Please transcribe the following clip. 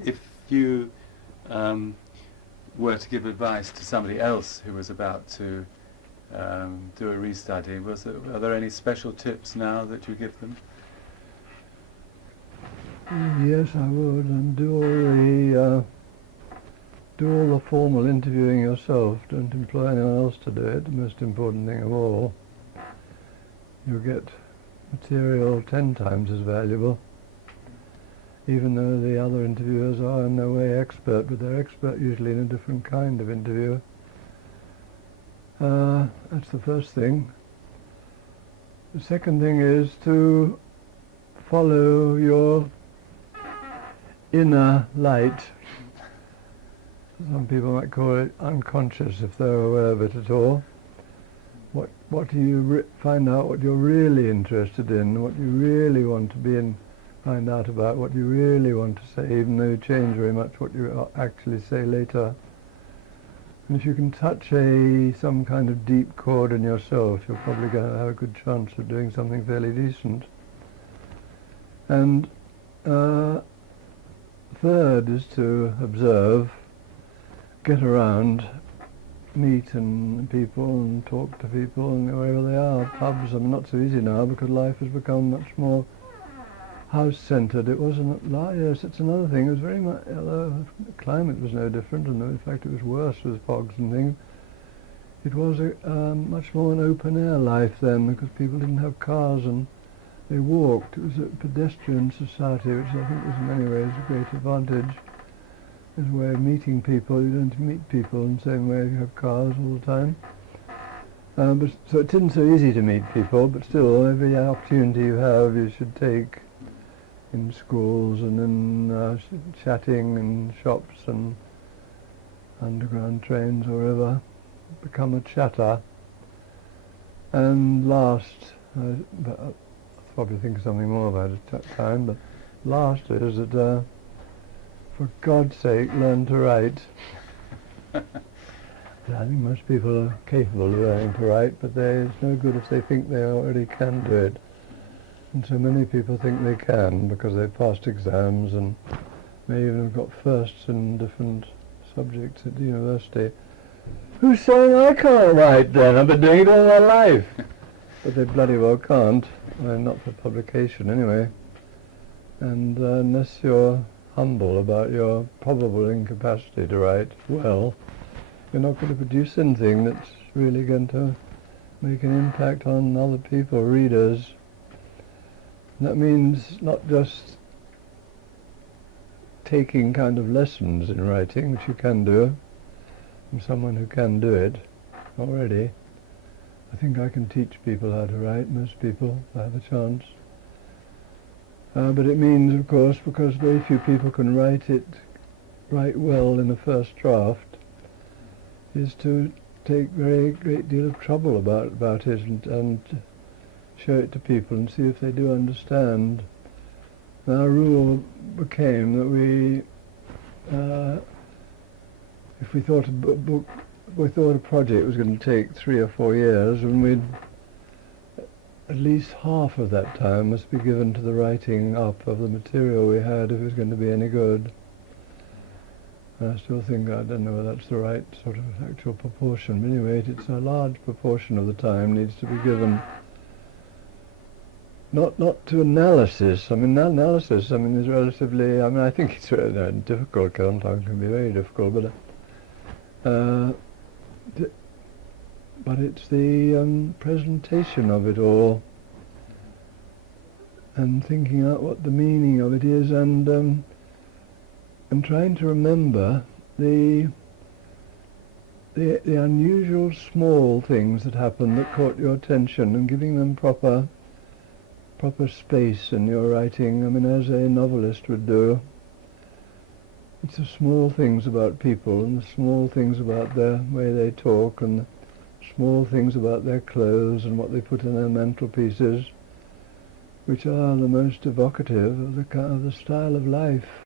And if you were to give advice to somebody else who was about to do a restudy, are there any special tips now that you give them? Yes, I would, and do all the formal interviewing yourself. Don't employ anyone else to do it. The most important thing of all. You'll get material 10 times as valuable, even though the other interviewers are in no way expert, but they're expert usually in a different kind of interview. That's the first thing. The second thing is to follow your inner light. Some people might call it unconscious if they're aware of it at all. What do you find out what you're really interested in, what you really want to find out about, what you really want to say, even though you change very much what you actually say later. And if you can touch some kind of deep chord in yourself, you're probably going to have a good chance of doing something fairly decent. And third is to observe, get around, meet people and talk to people and wherever they are. Pubs are not so easy now because life has become much more house-centred. It wasn't. Yes, it's another thing. It was very much. Although the climate was no different, and in fact it was worse with fogs and things. It was much more an open-air life then because people didn't have cars and they walked. It was a pedestrian society, which I think was in many ways a great advantage. As a way of meeting people. You don't meet people in the same way if you have cars all the time. So it isn't so easy to meet people, but still every opportunity you have you should take, in schools and in chatting in shops and underground trains or wherever. Become a chatter. And last, I'll probably think of something more about it at time, but last is that for God's sake, learn to write. I think most people are capable of learning to write, but it's no good if they think they already can do it. And so many people think they can because they've passed exams and may even have got firsts in different subjects at the university. Who's saying I can't write then? I've been doing it all my life. But they bloody well can't. Well, not for publication anyway. And unless you're humble about your probable incapacity to write well, you're not going to produce anything that's really going to make an impact on other people, readers. And that means not just taking kind of lessons in writing, which you can do, from someone who can do it already. I think I can teach people how to write, most people, if I have a chance. But it means, of course, because very few people can write well in the first draft, is to take very great deal of trouble about it and show it to people and see if they do understand. And our rule became that if we thought a project was going to take 3 or 4 years, and at least half of that time must be given to the writing up of the material we had if it was going to be any good. And I still think, I don't know whether that's the right sort of actual proportion, but anyway, it's a large proportion of the time needs to be given not to analysis. Analysis is relatively, I think it's difficult, sometimes can be very difficult, but it's the presentation of it all and thinking out what the meaning of it is and trying to remember the unusual small things that happened that caught your attention and giving them proper space in your writing, as a novelist would do. It's the small things about people and the small things about the way they talk and the small things about their clothes and what they put in their mantelpieces, which are the most evocative of the style of life.